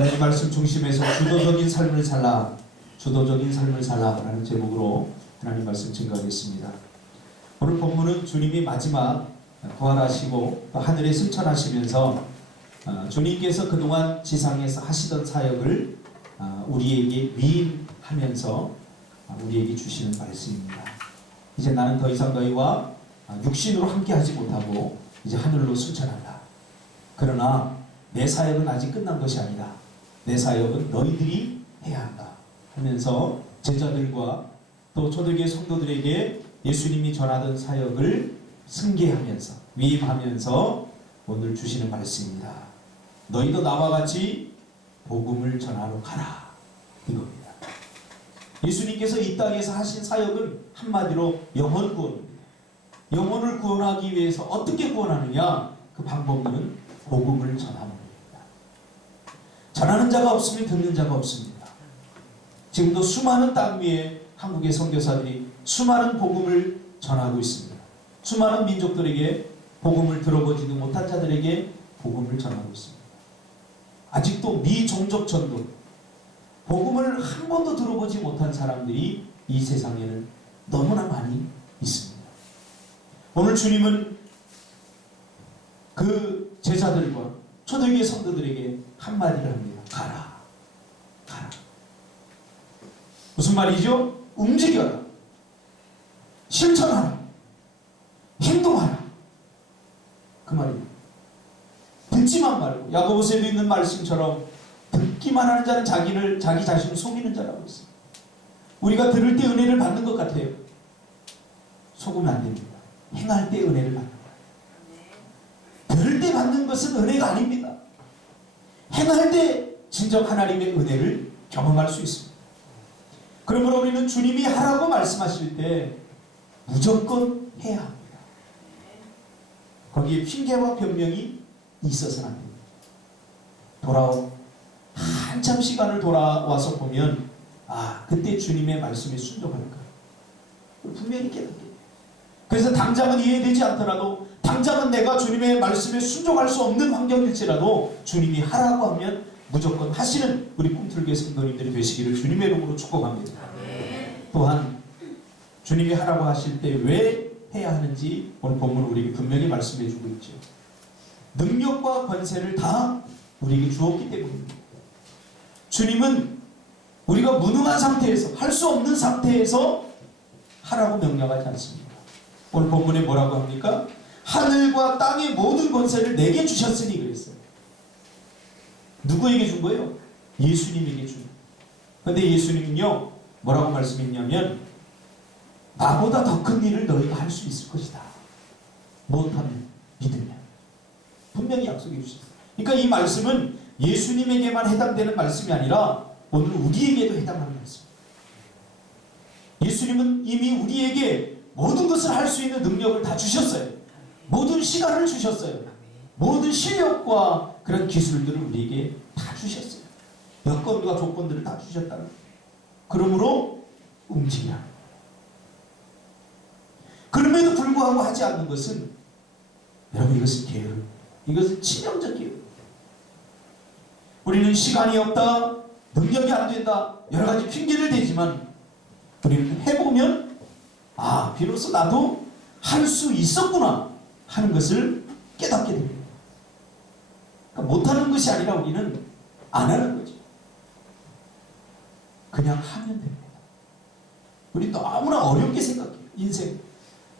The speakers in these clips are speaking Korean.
하나님 말씀 중심에서 주도적인 삶을 살라, 주도적인 삶을 살라라는 제목으로 하나님 말씀 증거하겠습니다. 오늘 본문은 주님이 마지막 부활하시고 또 하늘에 승천하시면서 주님께서 그동안 지상에서 하시던 사역을 우리에게 위임하면서 우리에게 주시는 말씀입니다. 이제 나는 더 이상 너희와 육신으로 함께하지 못하고 이제 하늘로 승천한다. 그러나 내 사역은 아직 끝난 것이 아니다. 내 사역은 너희들이 해야 한다 하면서 제자들과 또 초대교회 성도들에게 예수님이 전하던 사역을 승계하면서 위임하면서 오늘 주시는 말씀입니다. 너희도 나와 같이 복음을 전하러 가라, 이겁니다. 예수님께서 이 땅에서 하신 사역은 한마디로 영혼 구원입니다. 영혼을 구원하기 위해서 어떻게 구원하느냐? 그 방법은 복음을 전하는 겁니다. 전하는 자가 없으면 듣는 자가 없습니다. 지금도 수많은 땅 위에 한국의 선교사들이 수많은 복음을 전하고 있습니다. 수많은 민족들에게 복음을 들어보지도 못한 자들에게 복음을 전하고 있습니다. 아직도 미종족 전도, 복음을 한 번도 들어보지 못한 사람들이 이 세상에는 너무나 많이 있습니다. 오늘 주님은 그 제자들과 초대교회 성도들에게 한마디를 합니다. 가라, 가라. 무슨 말이죠? 움직여라, 실천하라, 행동하라, 그 말입니다. 듣지만 말고, 야고보서에도 있는 말씀처럼 듣기만 하는 자는 자기 자신을 속이는 자라고 있습니다. 우리가 들을 때 은혜를 받는 것 같아요. 속으면 안 됩니다. 행할 때 은혜를 받는 거예요. 들을 때 받는 것은 은혜가 아닙니다. 행할 때 진정 하나님의 은혜를 경험할 수 있습니다. 그러므로 우리는 주님이 하라고 말씀하실 때 무조건 해야 합니다. 거기에 핑계와 변명이 있어서는 안 됩니다. 한참 시간을 돌아와서 보면 그때 주님의 말씀에 순종할까? 분명히 깨닫게 돼요. 그래서 당장은 이해되지 않더라도, 당장은 내가 주님의 말씀에 순종할 수 없는 환경일지라도 주님이 하라고 하면 무조건 하시는 우리 꿈틀교회 성도님들이 되시기를 주님의 이름으로 축복합니다. 또한 주님이 하라고 하실 때 왜 해야 하는지 오늘 본문 우리에게 분명히 말씀해 주고 있죠. 능력과 권세를 다 우리에게 주었기 때문입니다. 주님은 우리가 무능한 상태에서, 할 수 없는 상태에서 하라고 명령하지 않습니다. 오늘 본문에 뭐라고 합니까? 하늘과 땅의 모든 권세를 내게 주셨으니 그랬어요. 누구에게 준 거예요? 예수님에게 준 거예요. 그런데 예수님은요, 뭐라고 말씀했냐면 나보다 더 큰 일을 너희가 할 수 있을 것이다. 못하면 믿으면. 분명히 약속해 주셨어요. 그러니까 이 말씀은 예수님에게만 해당되는 말씀이 아니라 오늘 우리에게도 해당하는 말씀입니다. 예수님은 이미 우리에게 모든 것을 할 수 있는 능력을 다 주셨어요. 모든 시간을 주셨어요. 모든 실력과 그런 기술들을 우리에게 다 주셨어요. 여건과 조건들을 다 주셨다는 거예요. 그러므로 움직이라. 그럼에도 불구하고 하지 않는 것은, 여러분, 이것은 게으름, 이것은 치명적 게으름. 우리는 시간이 없다, 능력이 안 된다, 여러 가지 핑계를 대지만 우리는 해보면 비로소 나도 할 수 있었구나 하는 것을 깨닫게 됩니다. 그러니까 못하는 것이 아니라 우리는 안 하는 거죠. 그냥 하면 됩니다. 우리 너무나 어렵게 생각해요.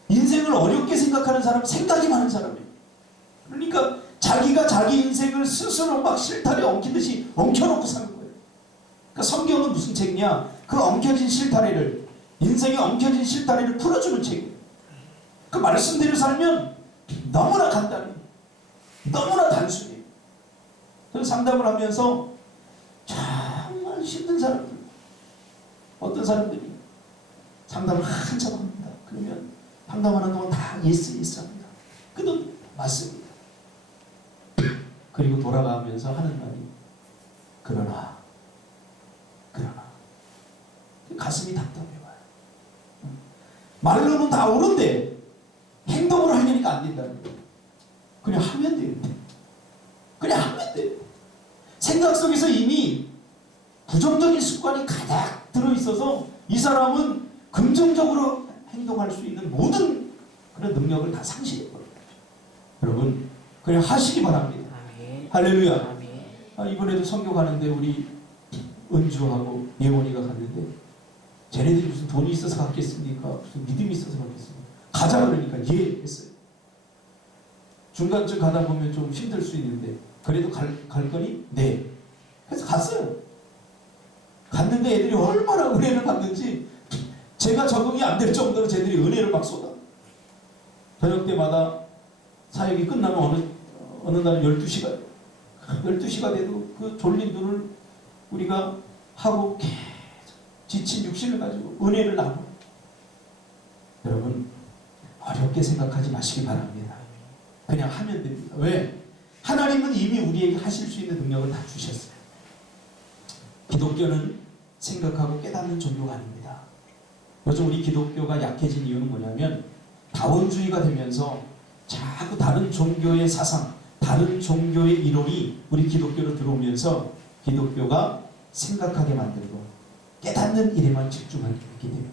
인생을 어렵게 생각하는 사람, 생각이 많은 사람이에요. 그러니까 자기가 자기 인생을 스스로 막 실타래 엉키듯이 엉켜놓고 사는 거예요. 그러니까 성경은 무슨 책이냐? 그 엉켜진 실타래를, 인생의 엉켜진 실타래를 풀어주는 책이에요. 그 말씀대로 살면 너무나 간단해요. 너무나 단순해요. 저는 상담을 하면서 정말 힘든 사람들, 어떤 사람들이 상담을 한참 합니다. 그러면 상담하는 동안 다 예스 합니다. 그도 맞습니다. 그리고 돌아가면서 하는 말이 그러나 가슴이 답답해요. 말로는 다 옳은데 행동으로 하려니까 안 된다는 거예요. 그냥 하면 돼요. 그냥 하면 돼요. 생각 속에서 이미 부정적인 습관이 가득 들어있어서 이 사람은 긍정적으로 행동할 수 있는 모든 그런 능력을 다 상실해버려요. 여러분 그냥 하시기 바랍니다. 아멘. 할렐루야. 아멘. 이번에도 선교 가는데 우리 은주하고 예원이가 갔는데 쟤네들이 무슨 돈이 있어서 갔겠습니까? 무슨 믿음이 있어서 갔겠습니까? 가자 그러니까 예 했어요. 중간쯤 가다 보면 좀 힘들 수 있는데 그래도 갈 거니? 네. 그래서 갔어요. 갔는데 애들이 얼마나 은혜를 받는지 제가 적응이 안 될 정도로 쟤들이 은혜를 막 쏟아. 저녁 때마다 사역이 끝나면 어느 날은 12시가 돼도 그 졸린 눈을 우리가 하고 계속 지친 육신을 가지고 은혜를 나누고. 여러분 어렵게 생각하지 마시기 바랍니다. 그냥 하면 됩니다. 왜? 하나님은 이미 우리에게 하실 수 있는 능력을 다 주셨어요. 기독교는 생각하고 깨닫는 종교가 아닙니다. 요즘 우리 기독교가 약해진 이유는 뭐냐면 다원주의가 되면서 자꾸 다른 종교의 사상, 다른 종교의 이론이 우리 기독교로 들어오면서 기독교가 생각하게 만들고 깨닫는 일에만 집중하게 됩니다.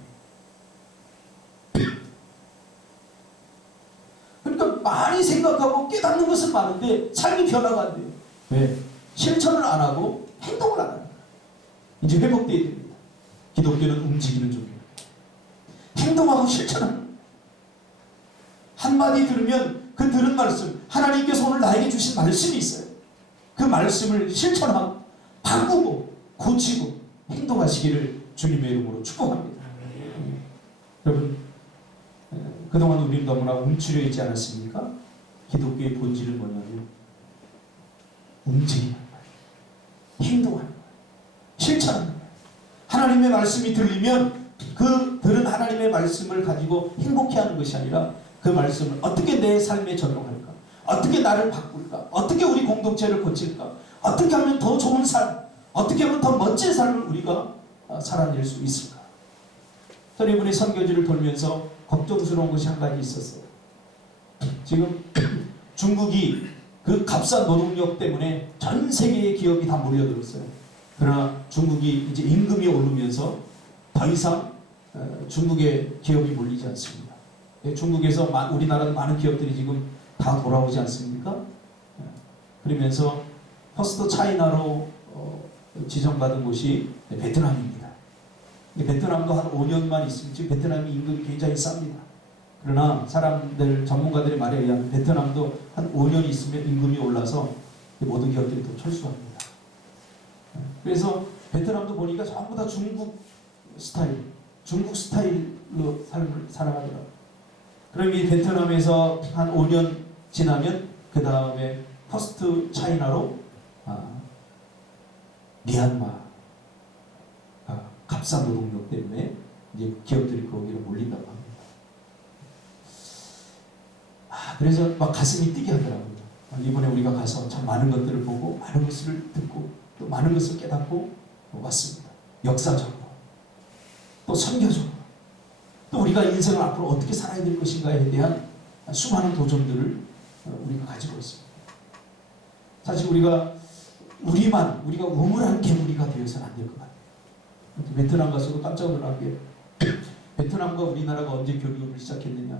그러니까 많이 생각하고 깨닫는 것은 많은데 삶이 변화가 안 돼요. 왜? 실천을 안 하고 행동을 안 합니다. 이제 회복돼야 됩니다. 기독교는 움직이는 종교입니다. 행동하고 실천하는 한마디 들으면 그 들은 말씀, 하나님께서 오늘 나에게 주신 말씀이 있어요. 그 말씀을 실천하고 바꾸고 고치고 행동하시기를 주님의 이름으로 축복합니다. 여러분 그동안 우리는 너무나 움츠려 있지 않았습니까? 기독교의 본질은 뭐냐면 움직이는 거예요. 행동하는 거예요. 실천하는 거예요. 하나님의 말씀이 들리면 그 들은 하나님의 말씀을 가지고 행복해하는 것이 아니라 그 말씀을 어떻게 내 삶에 적용할까? 어떻게 나를 바꿀까? 어떻게 우리 공동체를 고칠까? 어떻게 하면 더 좋은 삶, 어떻게 하면 더 멋진 삶을 우리가 살아낼 수 있을까? 저는 이번에 선교지를 돌면서 걱정스러운 것이 한 가지 있었어요. 지금 중국이 그 값싼 노동력 때문에 전 세계의 기업이 다 몰려들었어요. 그러나 중국이 이제 임금이 오르면서 더 이상 중국의 기업이 몰리지 않습니다. 중국에서 우리나라도 많은 기업들이 지금 다 돌아오지 않습니까? 그러면서 퍼스트 차이나로 지정받은 곳이 베트남입니다. 베트남도 한 5년만 있으면 지금 베트남이 임금이 굉장히 쌉니다. 그러나 사람들 전문가들의 말에 의하면 베트남도 한 5년 있으면 임금이 올라서 모든 기업들이 또 철수합니다. 그래서 베트남도 보니까 전부 다 중국 스타일로 삶을 살아가더라고요. 그럼 이 베트남에서 한 5년 지나면 그 다음에 퍼스트 차이나로 미얀마 값싼 노동력 때문에 이제 기업들이 거기로 몰린다고 합니다. 그래서 막 가슴이 뛰게 하더라고요. 이번에 우리가 가서 참 많은 것들을 보고 많은 것을 듣고 또 많은 것을 깨닫고 왔습니다. 역사적으로 또 선교적으로 또 우리가 인생을 앞으로 어떻게 살아야 될 것인가에 대한 수많은 도전들을 우리가 가지고 있습니다. 사실 우리가 우물한 개구리가 되어서는 안 될 것 같아요. 베트남 가서도 깜짝 놀란 게 베트남과 우리나라가 언제 교류를 시작했느냐?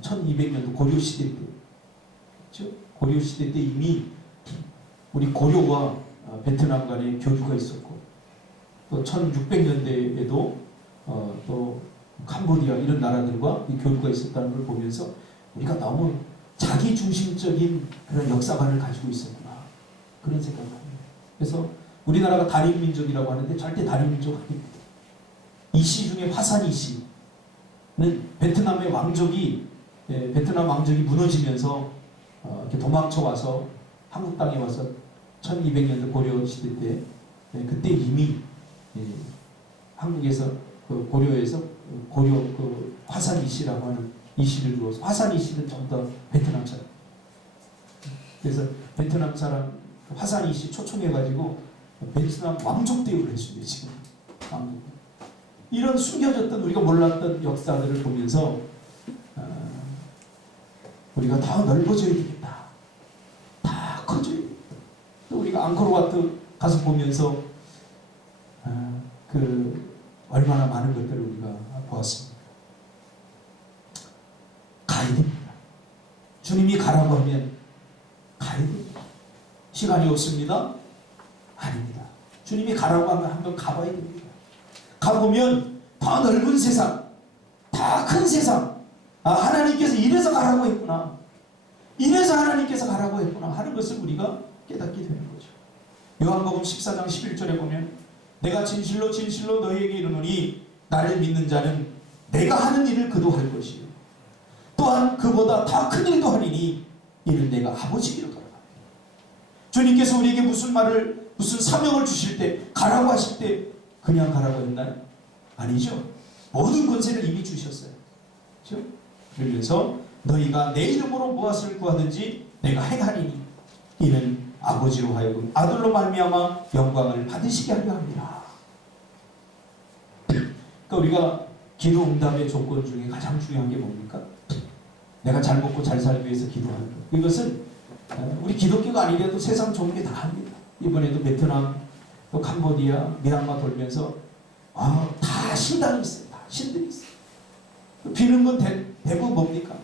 1200년도 고려시대 때, 그렇죠? 고려시대 때 이미 우리 고려와 베트남 간에 교류가 있었고, 또 1600년대에도 또 캄보디아 이런 나라들과 이 교류가 있었다는 걸 보면서 우리가 너무 자기 중심적인 그런 역사관을 가지고 있었구나, 그런 생각을 합니다. 그래서 우리나라가 단일민족이라고 하는데 절대 단일민족 아닙니다. 이씨 중에 화산 이씨는 베트남 왕족이 무너지면서 이렇게 도망쳐 와서 한국 땅에 와서 1200년도 고려 시대 때 그때 이미 한국에서 고려에서 고려 화산 이씨라고 하는 이씨를 두어서 화산 이씨는 전부 다 베트남 사람. 그래서 베트남 사람 화산 이씨 초청해가지고 베트남 왕족 대우를 했습니다. 지금 이런 숨겨졌던 우리가 몰랐던 역사들을 보면서 우리가 더 넓어져야 되겠다, 다 커져야 되겠다. 또 우리가 앙코르와트 가서 보면서 얼마나 많은 것들을 우리가 보았습니다. 가야 됩니다. 주님이 가라고 하면 가야 됩니다. 시간이 없습니다? 아닙니다. 주님이 가라고 하면 한번 가봐야 됩니다. 가보면 더 넓은 세상, 더 큰 세상, 하나님께서 이래서 가라고 했구나, 이래서 하나님께서 가라고 했구나 하는 것을 우리가 깨닫게 되는 거죠. 요한복음 14장 11절에 보면 내가 진실로 진실로 너희에게 이르노니 나를 믿는 자는 내가 하는 일을 그도 할 것이요 또한 그보다 더 큰 일도 하리니 이는 내가 아버지께로 가라. 주님께서 우리에게 무슨 사명을 주실 때, 가라고 하실 때 그냥 가라고 했나요? 아니죠. 모든 권세를 이미 주셨어요. 그렇죠? 그러면서 너희가 내 이름으로 무엇을 구하든지 내가 행하리니 이는 아버지로 하여금 아들로 말미암아 영광을 받으시게 하려 합니다. 그러니까 우리가 기도 응답의 조건 중에 가장 중요한 게 뭡니까? 내가 잘 먹고 잘 살기 위해서 기도하는 것. 이것은 우리 기독교가 아니래도 세상 좋은 게 다 합니다. 이번에도 베트남, 또 캄보디아, 미얀마 돌면서 다 신당이 있어요. 다 신들이 있어요. 비는 건 대부분 뭡니까?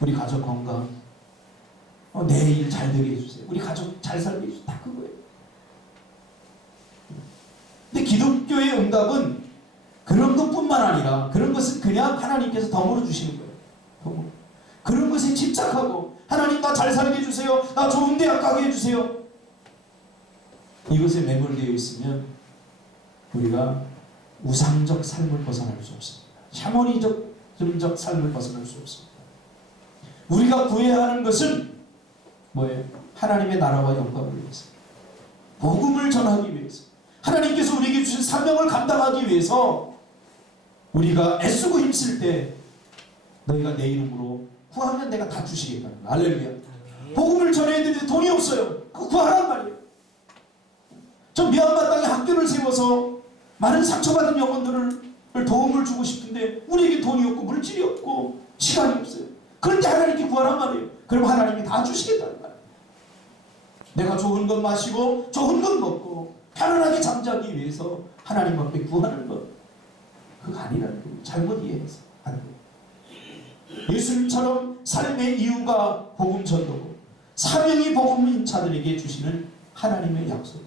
우리 가족 건강, 내 일 잘 되게 해주세요. 우리 가족 잘 살게 해주세요. 다 그거예요. 근데 기독교의 응답은 그런 것뿐만 아니라 그런 것은 그냥 하나님께서 덤으로 주시는 거예요. 덤으로. 그런 것에 집착하고 하나님 나 잘 살게 해주세요. 나 좋은 대학 가게 해주세요. 이것에 매몰되어 있으면 우리가 우상적 삶을 벗어날 수 없습니다. 샤머니적 삶을 벗어날 수 없습니다. 우리가 구해야 하는 것은 뭐예요? 하나님의 나라와 영광을 위해서, 복음을 전하기 위해서, 하나님께서 우리에게 주신 사명을 감당하기 위해서 우리가 애쓰고 힘쓸 때 너희가 내 이름으로 구하면 내가 다 주시겠다. 할렐루야. 복음을 전해야 되는데 돈이 없어요. 그거 구하란 말이에요. 저 미얀마 땅에 학교를 세워서 많은 상처받은 영혼들을 도움을 주고 싶은데 우리에게 돈이 없고 물질이 없고 시간이 없어요. 그런데 하나님께 구하란 말이에요. 그럼 하나님이 다 주시겠다는 말이에요. 내가 좋은 것 마시고 좋은 것 먹고 편안하게 잠자기 위해서 하나님 앞에 구하는 것, 그거 아니라는 거예요. 잘못 이해해서 안 돼요. 예수님처럼 삶의 이유가 복음 전도고 사명이 복음인 자들에게 주시는 하나님의 약속,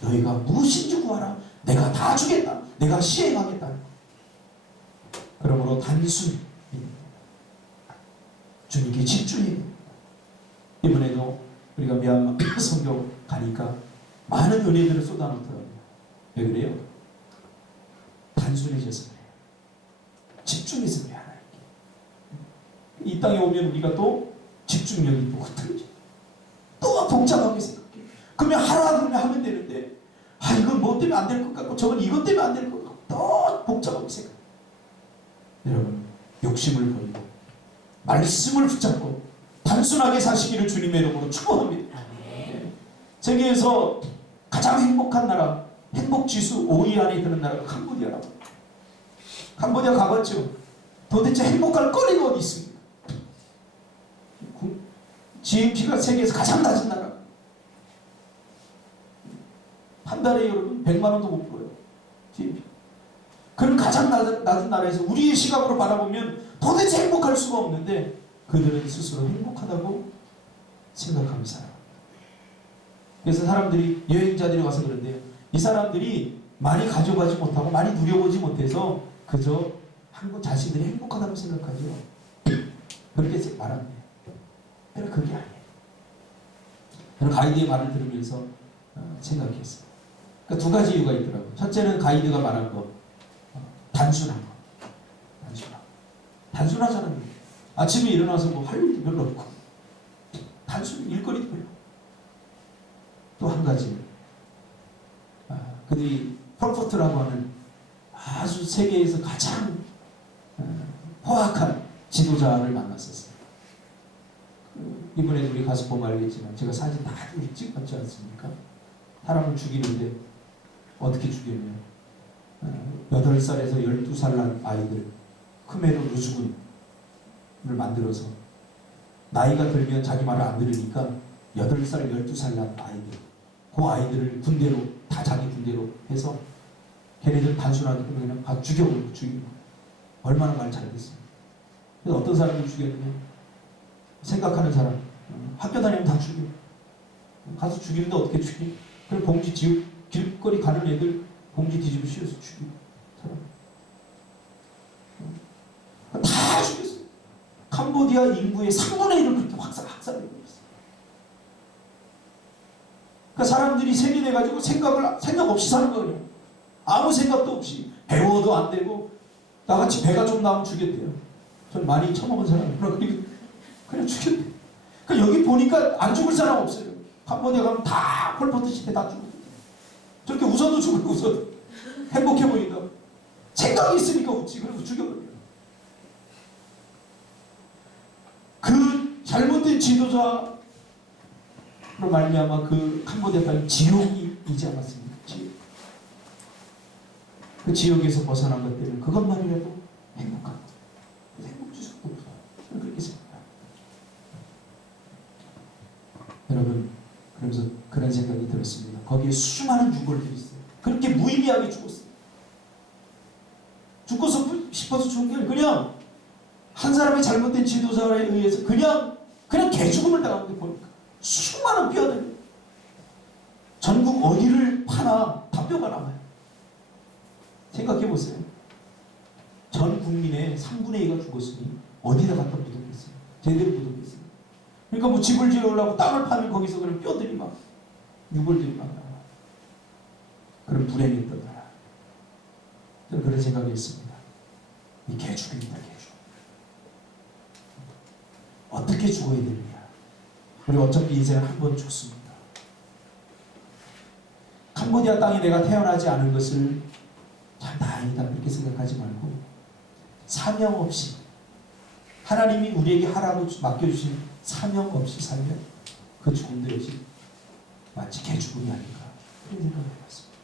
너희가 무엇인지 구하라. 내가 다 주겠다. 내가 시행하겠다. 그러므로 단순히 주님께 집중해야 됩니다. 이번에도 우리가 미얀마 선교 가니까 많은 은혜들을 쏟아놓더라고요. 왜 그래요? 단순해져서 그래요. 집중해서 그래요. 하나님께. 이 땅에 오면 우리가 또 집중력이 또 흐트러져. 또 복잡하게 생각해. 그러면 하라 그러면 하면 되는데 이건 뭐 때문에 안 될 것 같고 저건 이것 때문에 안 될 것 같고 또 복잡하게 생각해. 여러분, 욕심을 버리고 말씀을 붙잡고 단순하게 사시기를 주님의 이름으로 축복합니다. 네. 세계에서 가장 행복한 나라, 행복지수 5위 안에 드는 나라가 캄보디아라고. 캄보디아 가봤죠? 도대체 행복할 거리가 어디 있습니까? GNP가 세계에서 가장 낮은 나라. 한 달에 여러분 100만 원도 못 벌어요. GNP. 그런 가장 낮은 나라에서 우리의 시각으로 바라보면 도대체 행복할 수가 없는데 그들은 스스로 행복하다고 생각하며 살아갑니다. 그래서 사람들이, 여행자들이 와서 그런데요, 이 사람들이 많이 가져가지 못하고 많이 누려보지 못해서 그저 한국 자신들이 행복하다고 생각하죠. 그렇게 말합니다. 그런데 그게 아니에요. 저는 가이드의 말을 들으면서 생각했어요. 그러니까 두 가지 이유가 있더라고요. 첫째는 가이드가 말한 거, 단순한 거. 단순하잖아요. 아침에 일어나서 뭐 할 일도 별로 없고 단순히 일거리도 별로. 또 한 가지, 그들이 폴포트라고 하는 아주 세계에서 가장 포악한 지도자를 만났었어요. 이번에도 우리 가서 보면 알겠지만 제가 사진 다 찍었지 않습니까? 사람을 죽이는데 어떻게 죽였냐, 8살에서 12살 난 아이들 크메르 루즈군을 만들어서 나이가 들면 자기 말을 안 들으니까 8살, 12살 난 아이들 그 아이들을 군대로 다 자기 군대로 해서 걔네들 단순하게 그냥 다 죽여버리고 죽이고 얼마나 말 잘했겠어요. 그래서 어떤 사람을 죽였느냐? 생각하는 사람 학교 다니면 다 죽여. 가서 죽이는데 어떻게 죽이? 그럼 봉지 지우 길거리 가는 애들 봉지 뒤집어 씌워서 죽이고 사람 다 죽였어요. 캄보디아 인구의 3분의 1을 그렇게 학살해버렸어요. 그러니까 사람들이 세뇌돼가지고 생각 없이 사는 거예요. 아무 생각도 없이 배워도 안 되고 나같이 배가 좀 나오면 죽였대요. 전 많이 처먹은 사람이라 그냥 죽였대요. 그러니까 여기 보니까 안 죽을 사람 없어요. 캄보디아 가면 다 폴포트 시대 다 죽었대요. 저렇게 웃어도 죽고 웃어도 행복해 보니까 생각이 있으니까 웃지. 그래서 죽여버려요. 그 잘못된 지도자로 말미암아 그 캄보디아 땅이 지옥이 이지 않았습니까? 지옥. 그 지옥에서 벗어난 것 때문에 그것만이라도 행복한 것. 행복 줄 수도 없어요. 그렇게 생각합니다. 여러분, 그러면서 그런 생각이 들었습니다. 거기에 수많은 유골들이 있어요. 그렇게 무의미하게 죽었어요. 죽고 싶어서 죽은 게 아니라 그냥 한 사람의 잘못된 지도자에 의해서 그냥 개죽음을 당하는데 보니까 수많은 뼈들 전국 어디를 파나 다 뼈가 남아요. 생각해 보세요. 전 국민의 3분의 2가 죽었으니 어디다 갖다 묻었겠어요? 제대로 묻었겠어요? 그러니까 뭐 집을 지으려고 땅을 파면 거기서 그런 뼈들이 막 유골들이 막 나와. 그런 불행했던 나라. 저는 그런 생각이 있습니다. 이 개죽입니다. 개죽. 어떻게 죽어야 되느냐? 우리 어차피 인생은 한 번 죽습니다. 캄보디아 땅에 내가 태어나지 않은 것을 참 다행이다 그렇게 생각하지 말고 사명 없이 하나님이 우리에게 하라고 맡겨주신 사명 없이 살면 그 죽음도 역시 마치 개죽음이 아닌가 그런 생각을 해봤습니다.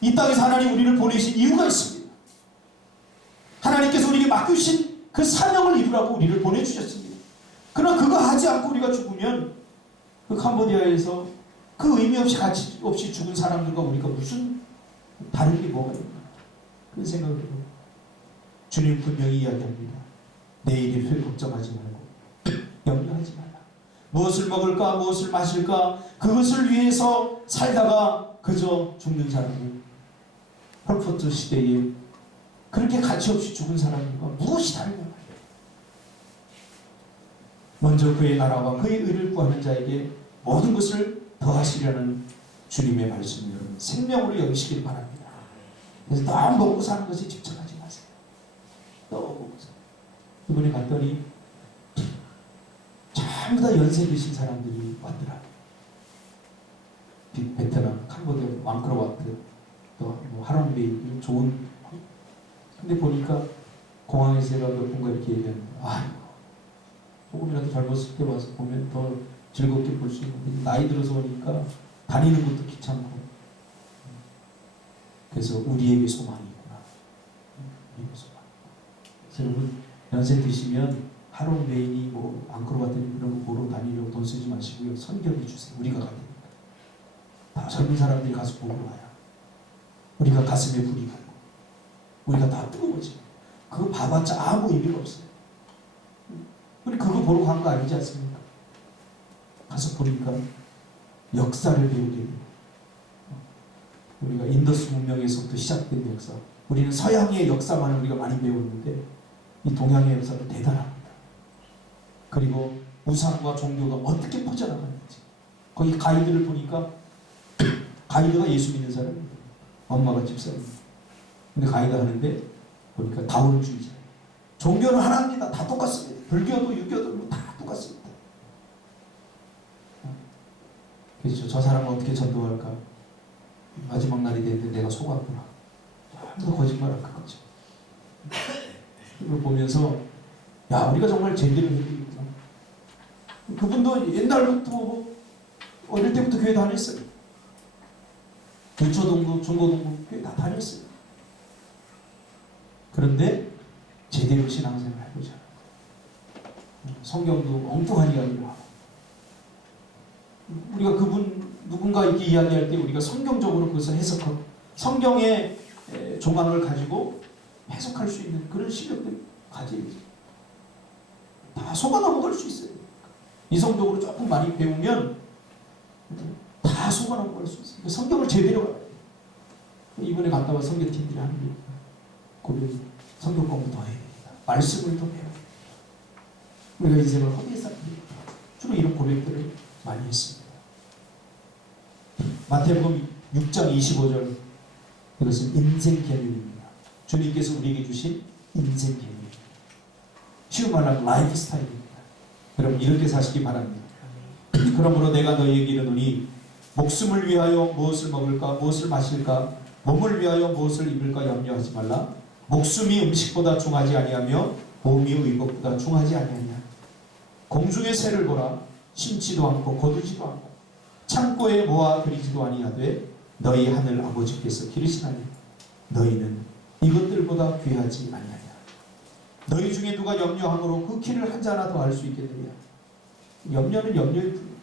이 땅에서 하나님 우리를 보내신 이유가 있습니다. 하나님께서 우리에게 맡겨주신 그 사명을 이루라고 우리를 보내주셨습니다. 그러나 그거 하지 않고 우리가 죽으면 그 캄보디아에서 그 의미 없이 가치 없이 죽은 사람들과 우리가 무슨 다른 게 뭐가 있나 그런 생각을 해요. 주님 분명히 이야기합니다. 내일의 일 걱정하지 말고 염려하지 말라. 무엇을 먹을까 무엇을 마실까 그것을 위해서 살다가 그저 죽는 사람은 폴포트 시대에 그렇게 가치 없이 죽은 사람과 무엇이 다르냐. 먼저 그의 나라와 그의 의를 구하는 자에게 모든 것을 더하시려는 주님의 말씀을 여러분 생명으로 여기시길 바랍니다. 그래서 너무 먹고 사는 것에 집착하지 마세요. 너무 먹고 사는 이번에 갔더니 전부 다 연세 드신 사람들이 왔더라. 베트남, 캄보디아, 앙코르와트, 또 뭐 하롱베이 좋은. 근데 보니까 공항에서 제가 몇 분과 이렇게 얘기하는데 아이고 조금이라도 젊었을 때 와서 보면 더 즐겁게 볼 수 있는데 나이 들어서 오니까 다니는 것도 귀찮고 그래서 우리에게 소망이 있구나. 우리에게 소망. 그래서 여러분 연세 드시면 하롱베이니 뭐 앙코르와트 이런 거 보러 다니려고 돈 쓰지 마시고요. 선교해 주세요. 우리가 가야 됩니다. 다 젊은 사람들이 가서 보러 와요. 우리가 가슴에 불이 가고 우리가 다 뜨거워지고 그거 봐봤자 아무 의미가 없어요. 우리 그거 보러 간 거 아니지 않습니까? 가서 보니까 역사를 배우게 돼요. 우리가 인더스 문명에서부터 시작된 역사 우리는 서양의 역사만을 우리가 많이 배웠는데 이 동양의 역사도 대단합니다. 그리고 우상과 종교가 어떻게 퍼져나가는지 거기 가이드를 보니까 가이드가 예수 믿는 사람입니다. 엄마가 집사입니다. 근데 가이드 하는데 보니까 다원주의자. 종교는 하나입니다. 다 똑같습니다. 불교도 유교도 다 똑같습니다. 그래서 저 사람을 어떻게 전도할까? 마지막 날이 됐는데 내가 속았구나. 전부 거짓말할 거죠. 이걸 보면서 야 우리가 정말 제대로 해야 되겠구나. 그분도 옛날부터 어릴 때부터 교회 다녔어요. 유초동도 중고동도 교회 다 다녔어요. 그런데 제대로 신앙생활 해보자. 성경도 엉뚱한 이야기를 하고 우리가 그분 누군가 이렇게 이야기할 때 우리가 성경적으로 그것을 해석하고 성경의 조망을 가지고 해석할 수 있는 그런 실력들을 가져야지. 다 속아 넘어갈 수 있어요. 이성적으로 조금 많이 배우면 다 속아 넘어갈 수 있어요. 성경을 제대로 알아야 돼요. 이번에 갔다 와 성경팀들이 하는 게 고백이 성경 공부 더 해야 됩니다. 말씀을 더 배워야 됩니다. 우리가 인생을 허비해 삽니다. 주로 이런 고백들을 많이 했습니다. 마태복음 6장 25절, 이것은 인생 계명입니다. 주님께서 우리에게 주신 인생 계명. 쉬운 말로 하면 라이프 스타일입니다. 여러분 이렇게 사시기 바랍니다. 그러므로 내가 너희에게 이르노니 목숨을 위하여 무엇을 먹을까 무엇을 마실까 몸을 위하여 무엇을 입을까 염려하지 말라. 목숨이 음식보다 중하지 아니하며 몸이 의복보다 중하지 아니하냐. 공중의 새를 보라. 심지도 않고 거두지도 않고 창고에 모아 들이지도 아니하되 너희 하늘 아버지께서 기르시나니 너희는 이것들보다 귀하지 아니하냐. 너희 중에 누가 염려함으로 그 키를 한 자나 더 할 수 있겠느냐. 염려는 염려일 뿐.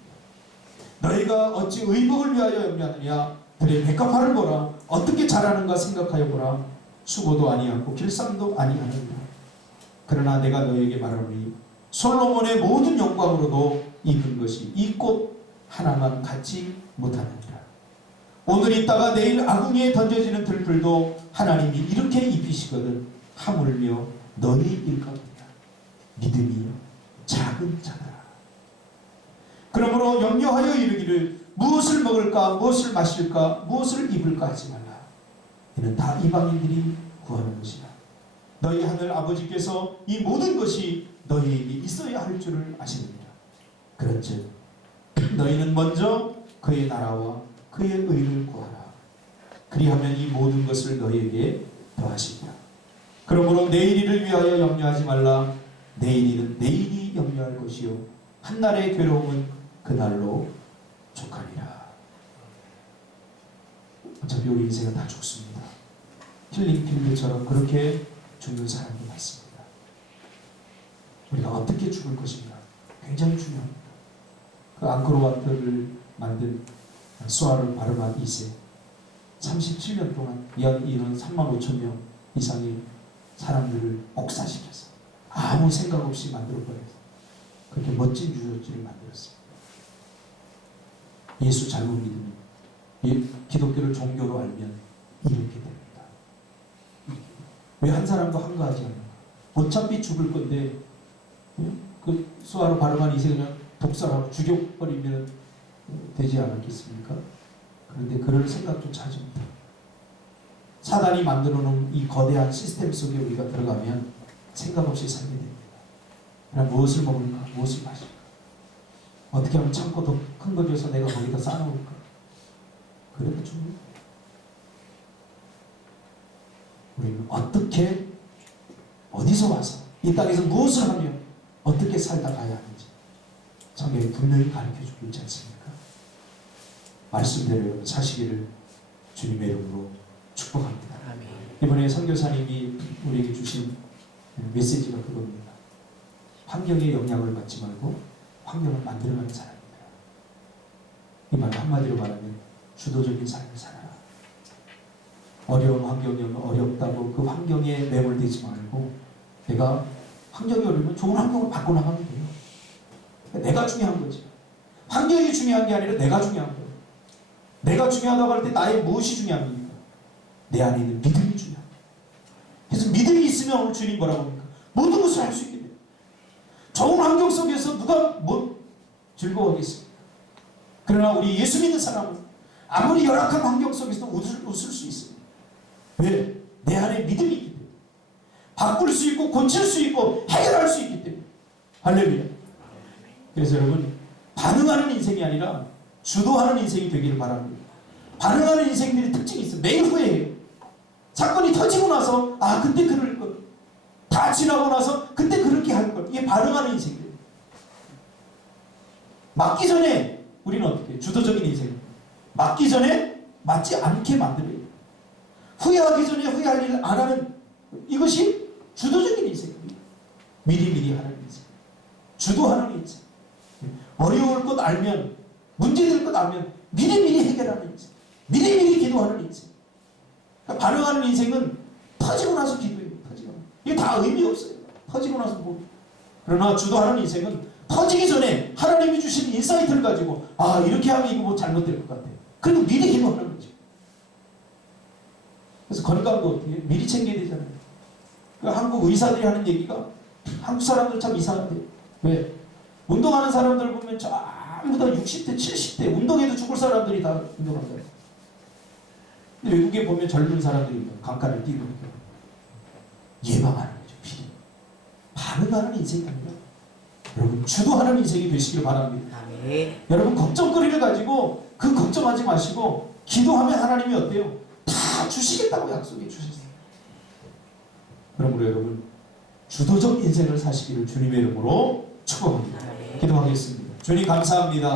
너희가 어찌 의복을 위하여 염려하느냐. 그래 백합화를 보라. 어떻게 자라는가 생각하여 보라. 수고도 아니하고 길쌈도 아니하느냐. 그러나 내가 너희에게 말하노니 솔로몬의 모든 영광으로도 입은 것이 이 꽃 하나만 갖지 못하느니라. 오늘 있다가 내일 아궁이에 던져지는 들풀도 하나님이 이렇게 입히시거든 하물며 너희 일감이야. 믿음이 작은 자들아. 그러므로 염려하여 이르기를 무엇을 먹을까 무엇을 마실까 무엇을 입을까 하지 말라. 이는 다 이방인들이 구하는 것이라. 너희 하늘 아버지께서 이 모든 것이 너희에게 있어야 할 줄을 아시느니라. 그런즉 너희는 먼저 그의 나라와 그의 의를 구하라. 그리하면 이 모든 것을 너희에게 더하시리라. 그러므로 내일 일을 위하여 염려하지 말라. 내일 일은 내일이 염려할 것이요 한날의 괴로움은 그날로 족하리라. 어차피 우리 인생은 다 죽습니다. 힐링필드처럼 그렇게 죽는 사람이 많습니다. 우리가 어떻게 죽을 것인가 굉장히 중요합니다. 그 앙코르와트를 만든 수아르 바르마 2세 37년 동안 연 인원 3만 5천 명 이상의 사람들을 ok사시켜서 아무 생각 없이 만들어버려서 그렇게 멋진 유적지를 만들었습니다. 예수 잘못 믿으면 기독교를 종교로 알면 이렇게 됩니다. 왜 한 사람도 한가하지 않는가? 어차피 죽을 건데 그 수아르 바르마 2세 그냥 독살하고 죽여버리면 되지 않았겠습니까? 그런데 그럴 생각조차 하지 못합니다. 사단이 만들어놓은 이 거대한 시스템 속에 우리가 들어가면 생각 없이 살게 됩니다. 그냥 무엇을 먹을까? 무엇을 마실까? 어떻게 하면 참고 더 큰 거 줘서 내가 거기다 쌓아놓을까? 그래도 죽는 거예요. 우리는 어떻게 어디서 와서 이 땅에서 무엇을 하며 어떻게 살다 가야 하는지 성경이 분명히 가르쳐주고 있지 않습니까? 말씀대로 여러분 사시기를 주님의 이름으로 축복합니다. 아멘. 이번에 선교사님이 우리에게 주신 메시지가 그겁니다. 환경에 영향을 받지 말고 환경을 만들어가는 사람입니다. 이 말 한마디로 말하면 주도적인 삶을 살아라. 어려운 환경이면 어렵다고 그 환경에 매몰되지 말고 내가 환경이 어려우면 좋은 환경을 바꿔나가면 돼요. 내가 중요한 거지. 환경이 중요한 게 아니라 내가 중요한 거예요. 내가 중요하다고 할 때 나의 무엇이 중요합니까? 내 안에 있는 믿음이 중요합니다. 그래서 믿음이 있으면 오늘 주님 뭐라고 합니까? 모든 것을 할 수 있게 돼요. 좋은 환경 속에서 누가 뭐 즐거워하겠습니까? 그러나 우리 예수 믿는 사람은 아무리 열악한 환경 속에서도 웃을 수 있어요. 왜? 내 안에 믿음이 있기 때문에. 바꿀 수 있고 고칠 수 있고 해결할 수 있기 때문에. 할렐루야. 그래서 여러분 반응하는 인생이 아니라 주도하는 인생이 되기를 바랍니다. 반응하는 인생들이 특징이 있어요. 매일 후회해요. 사건이 터지고 나서 그때 그럴 걸. 다 지나고 나서 그때 그렇게 할 걸. 이게 반응하는 인생이에요. 맞기 전에 우리는 어떻게 해요? 주도적인 인생. 맞기 전에 맞지 않게 만들어요. 후회하기 전에 후회할 일을 안 하는 이것이 주도적인 인생입니다. 미리미리 하는 인생. 주도하는 인생. 어려울 것 알면 문제될 것 알면 미리미리 해결하는 인생, 미리미리 기도하는 인생. 그러니까 반응하는 인생은 터지고 나서 기도해요. 터지고 나서. 이게 다 의미 없어요. 터지고 나서 뭐. 그러나 주도하는 인생은 터지기 전에 하나님이 주신 인사이트를 가지고 아 이렇게 하면 이거 뭐 잘못될 것 같아. 그리고 미리 기도하는 거죠. 그래서 건강도 어떻게 미리 챙겨야 되잖아요. 그러니까 한국 의사들이 하는 얘기가 한국 사람들 참 이상한데 왜? 운동하는 사람들 보면 전부 다 60대, 70대 운동해도 죽을 사람들이 다 운동한다. 근데 외국에 보면 젊은 사람들이 강가를 뛰고 예방하는 거죠. 미리. 반응하는 인생이 아니라 여러분 주도하는 인생이 되시길 바랍니다. 네. 여러분 걱정거리를 가지고 그 걱정하지 마시고 기도하면 하나님이 어때요? 다 주시겠다고 약속해 주셨어요. 그러므로 여러분 주도적 인생을 사시기를 주님의 이름으로 축복합니다. 기도하겠습니다. 주님 감사합니다.